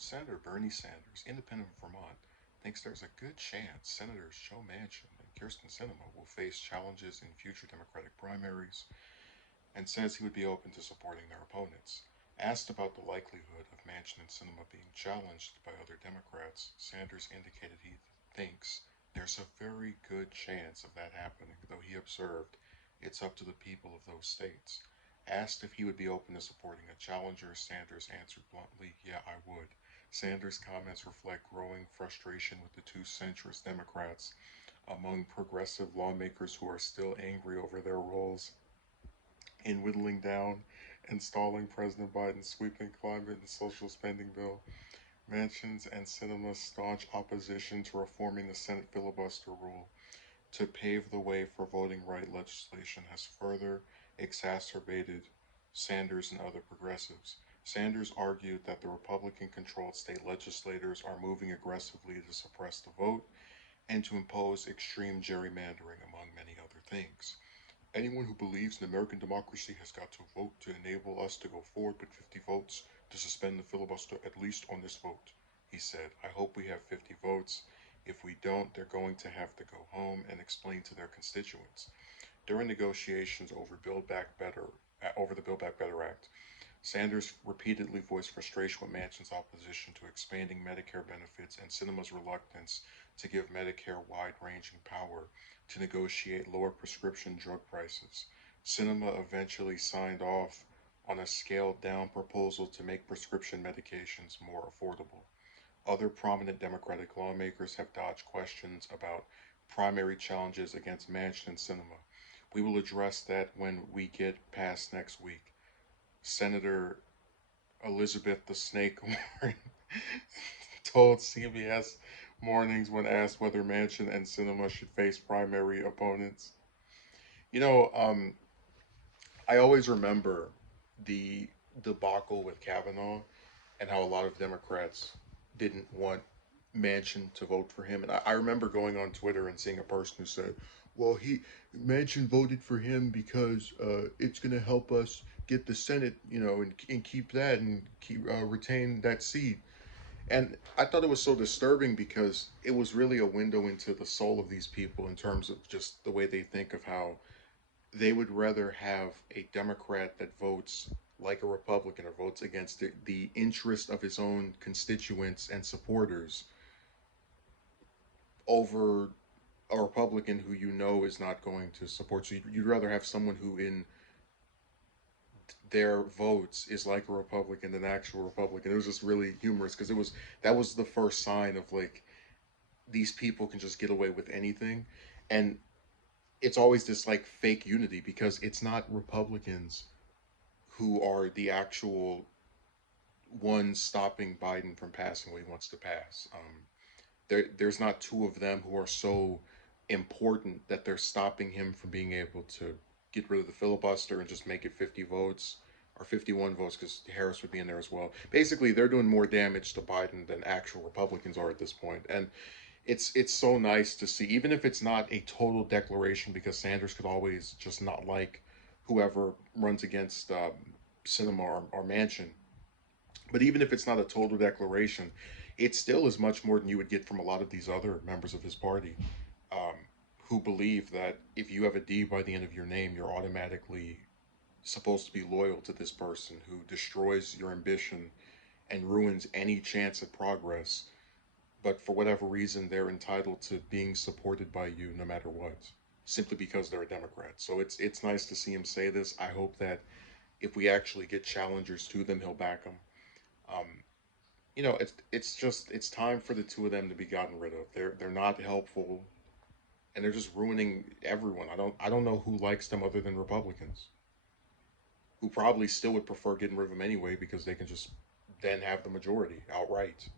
Senator Bernie Sanders, independent of Vermont, thinks there's a good chance Senators Joe Manchin and Kirsten Sinema will face challenges in future Democratic primaries and says he would be open to supporting their opponents. Asked about the likelihood of Manchin and Sinema being challenged by other Democrats, Sanders indicated he thinks there's a very good chance of that happening, though he observed it's up to the people of those states. Asked if he would be open to supporting a challenger, Sanders answered bluntly, "Yeah, I would." Sanders' comments reflect growing frustration with the two centrist Democrats among progressive lawmakers who are still angry over their roles in whittling down and stalling President Biden's sweeping climate and social spending bill. Manchin's and Sinema's staunch opposition to reforming the Senate filibuster rule to pave the way for voting right legislation has further exacerbated Sanders and other progressives. Sanders argued that the Republican controlled state legislators are moving aggressively to suppress the vote and to impose extreme gerrymandering, among many other things. Anyone who believes in American democracy has got to vote to enable us to go forward with 50 votes to suspend the filibuster, at least on this vote, he said. I hope we have 50 votes. If we don't, they're going to have to go home and explain to their constituents. During negotiations over the Build Back Better Act, Sanders repeatedly voiced frustration with Manchin's opposition to expanding Medicare benefits and Sinema's reluctance to give Medicare wide-ranging power to negotiate lower prescription drug prices. Sinema eventually signed off on a scaled-down proposal to make prescription medications more affordable. Other prominent Democratic lawmakers have dodged questions about primary challenges against Manchin and Sinema. We will address that when we get past next week. Senator Elizabeth the Snake Warren told CBS Mornings when asked whether Manchin and Sinema should face primary opponents. You know, I always remember the debacle with Kavanaugh and how a lot of Democrats didn't want Manchin to vote for him. And I remember going on Twitter and seeing a person who said, "Well, he Manchin voted for him because it's going to help us get the Senate, and keep that and keep retain that seat." And I thought it was so disturbing because it was really a window into the soul of these people in terms of just the way they think of how they would rather have a Democrat that votes like a Republican or votes against the interest of his own constituents and supporters over a Republican who you know is not going to support you. You'd rather have someone who, in their votes, is like a Republican than an actual Republican. It was just really humorous because it was that was the first sign of like these people can just get away with anything, and it's always this like fake unity because it's not Republicans who are the actual ones stopping Biden from passing what he wants to pass. There's not two of them who are so important that they're stopping him from being able to get rid of the filibuster and just make it 50 votes or 51 votes because Harris would be in there as well. Basically, they're doing more damage to Biden than actual Republicans are at this point, and it's so nice to see, even if it's not a total declaration, because Sanders could always just not like whoever runs against Sinema or Manchin. But even if it's not a total declaration, it still is much more than you would get from a lot of these other members of his party, um, who believe that if you have a D by the end of your name, you're automatically supposed to be loyal to this person who destroys your ambition and ruins any chance at progress. But for whatever reason, they're entitled to being supported by you no matter what, simply because they're a Democrat. So it's nice to see him say this. I hope that if we actually get challengers to them, he'll back them. Um, it's time for the two of them to be gotten rid of. They're not helpful, and they're just ruining everyone. I don't know who likes them other than Republicans, who probably still would prefer getting rid of them anyway because they can just then have the majority outright.